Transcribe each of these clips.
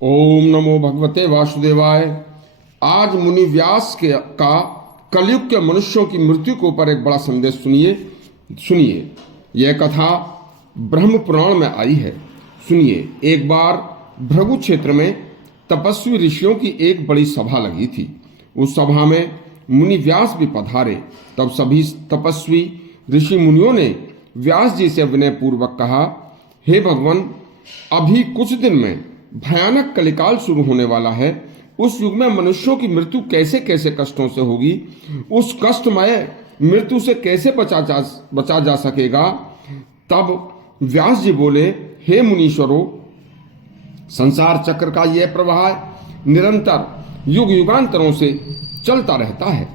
ओम नमो भगवते वासुदेवाय। आज मुनि व्यास का कलयुग के मनुष्यों की मृत्यु के ऊपर एक बड़ा संदेश सुनिए। यह कथा ब्रह्म पुराण में आई है। सुनिए। एक बार भृगु क्षेत्र में तपस्वी ऋषियों की एक बड़ी सभा लगी थी। उस सभा में मुनि व्यास भी पधारे। तब सभी तपस्वी ऋषि मुनियों ने व्यास जी से विनय पूर्वक कहा, हे भगवान, अभी कुछ दिन में भयानक कलिकाल शुरू होने वाला है। उस युग में मनुष्यों की मृत्यु कैसे कैसे कष्टों से होगी, उस कष्टमय मृत्यु से कैसे बचा जा सकेगा। तब व्यास जी बोले, हे मुनीश्वरों, संसार चक्र का यह प्रवाह निरंतर युग युगांतरों से चलता रहता है।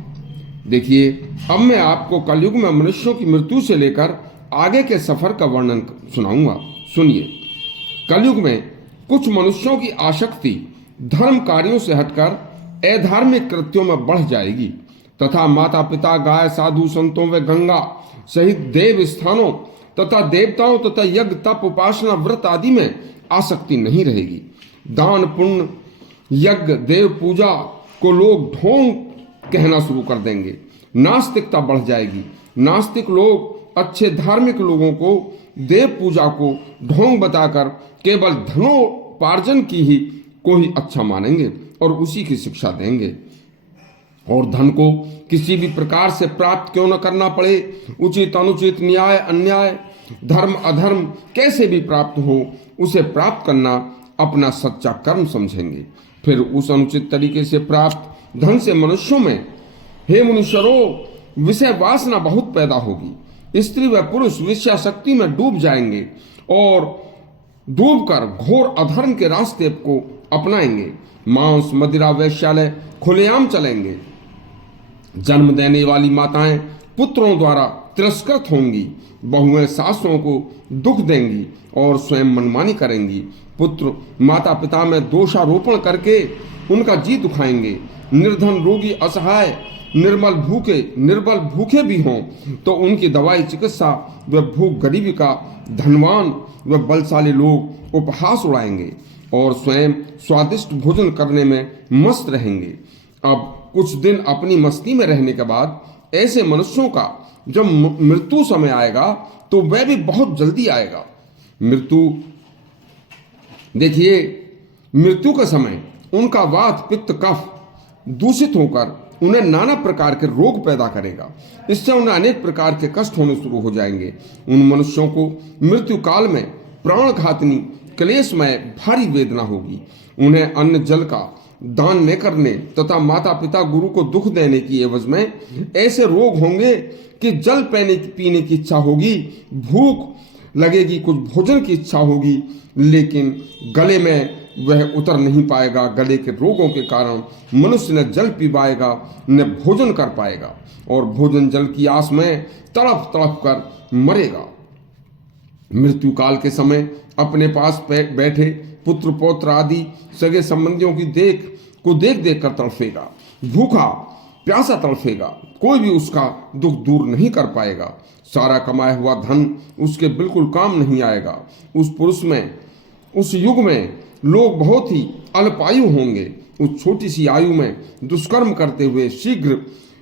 देखिए, अब मैं आपको कलयुग में मनुष्यों की मृत्यु से लेकर आगे के सफर का वर्णन सुनाऊंगा। सुनिए। कलयुग में कुछ मनुष्यों की आसक्ति धर्म कार्यों से हटकर अधार्मिक कृत्यों में बढ़ जाएगी तथा माता पिता, गाय, साधु संतों व गंगा सहित देव स्थानों तथा देवताओं तथा यज्ञ, तप, उपासना, व्रत आदि में आसक्ति नहीं रहेगी। दान, पुण्य, यज्ञ, देव पूजा को लोग ढोंग कहना शुरू कर देंगे। नास्तिकता बढ़ जाएगी। नास्तिक लोग अच्छे धार्मिक लोगों को देव पूजा को ढोंग बताकर केवल धनोपार्जन को ही अच्छा मानेंगे और उसी की शिक्षा देंगे। और धन को किसी भी प्रकार से प्राप्त क्यों न करना पड़े, उचित अनुचित, न्याय अन्याय, धर्म अधर्म कैसे भी प्राप्त हो, उसे प्राप्त करना अपना सच्चा कर्म समझेंगे। फिर उस अनुचित तरीके से प्राप्त धन से मनुष्यों में, हे मनुष्यों, विषय वासना बहुत पैदा होगी। स्त्री व पुरुष विषयासक्ति में डूब जाएंगे और डूबकर घोर अधर्म के रास्ते को अपनाएंगे। मांस, मदिरा, वैश्यालय खुलेआम चलेंगे। जन्म देने वाली माताएं पुत्रों द्वारा तिरस्कृत होंगी। बहुएं सासों को दुख देंगी और स्वयं मनमानी करेंगी। पुत्र माता पिता में दोषारोपण करके उनका जी दुखाएंगे। निर्धन, रोगी, असहाय, निर्बल भूखे भी हों तो उनकी दवाई, चिकित्सा व भूख गरीबी का धनवान व बलशाली लोग उपहास उड़ाएंगे और स्वयं स्वादिष्ट भोजन करने में मस्त रहेंगे। अब कुछ दिन अपनी मस्ती में रहने के बाद ऐसे मनुष्यों का जब मृत्यु समय आएगा तो वह भी बहुत जल्दी आएगा। देखिए, मृत्यु का समय उनका वात, पित्त, कफ दूषित होकर उन्हें नाना प्रकार के रोग पैदा करेगा। इससे उन्हें अनेक प्रकार के कष्ट होने शुरू हो जाएंगे। उन मनुष्यों को मृत्यु काल में प्राण घातनी क्लेशमय भारी वेदना होगी। उन्हें अन्न जल का दान न करने तथा माता पिता, गुरु को दुख देने की एवज में ऐसे रोग होंगे कि जल पीने की इच्छा होगी, भूख लगेगी, कुछ भोजन की इच्छा होगी, लेकिन गले में वह उतर नहीं पाएगा। गले के रोगों के कारण मनुष्य न जल पी पाएगा न भोजन कर पाएगा और भोजन जल की आस में तड़प तड़प कर मरेगा। मृत्यु काल के समय अपने पास बैठे पुत्र, पौत्र आदि सगे संबंधियों की देख देख कर तड़फेगा। भूखा प्यासा तड़फेगा। कोई भी उसका दुख दूर नहीं कर पाएगा। सारा कमाया हुआ धन उसके बिल्कुल काम नहीं आएगा। उस युग में लोग बहुत ही अल्पायु होंगे। उस छोटी सी आयु में दुष्कर्म करते हुए शीघ्र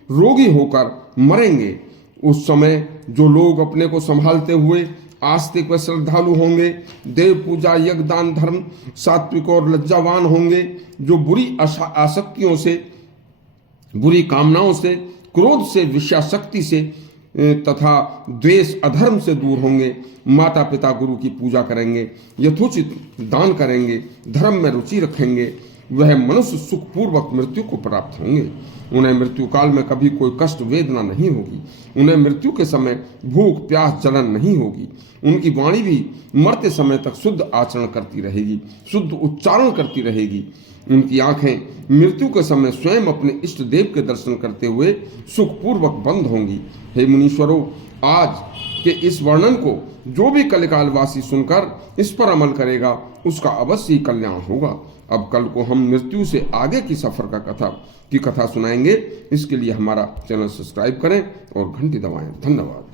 रोगी होकर मरेंगे। उस समय जो लोग अपने को संभालते हुए आस्तिक व श्रद्धालु होंगे, देव पूजा, यज्ञ, दान, धर्म, सात्विक और लज्जावान होंगे, जो बुरी आसक्तियों से, बुरी कामनाओं से, क्रोध से, विषयाशक्ति से तथा द्वेष, अधर्म से दूर होंगे, माता पिता, गुरु की पूजा करेंगे, यथोचित दान करेंगे, धर्म में रुचि रखेंगे, वह मनुष्य सुखपूर्वक मृत्यु को प्राप्त होंगे। उन्हें मृत्यु काल में कभी कोई कष्ट वेदना नहीं होगी। उन्हें मृत्यु के समय भूख, प्यास, जलन नहीं होगी। उनकी वाणी भी मरते समय तक शुद्ध आचरण करती रहेगी, शुद्ध उच्चारण करती रहेगी। उनकी आंखें मृत्यु के समय स्वयं अपने इष्ट देव के दर्शन करते हुए सुखपूर्वक बंद होंगी। हे मुनीश्वरों, आज के इस वर्णन को जो भी कलिकालवासी सुनकर इस पर अमल करेगा उसका अवश्य ही कल्याण होगा। अब कल को हम मृत्यु से आगे की सफर की कथा सुनाएंगे। इसके लिए हमारा चैनल सब्सक्राइब करें और घंटी दबाएं। धन्यवाद।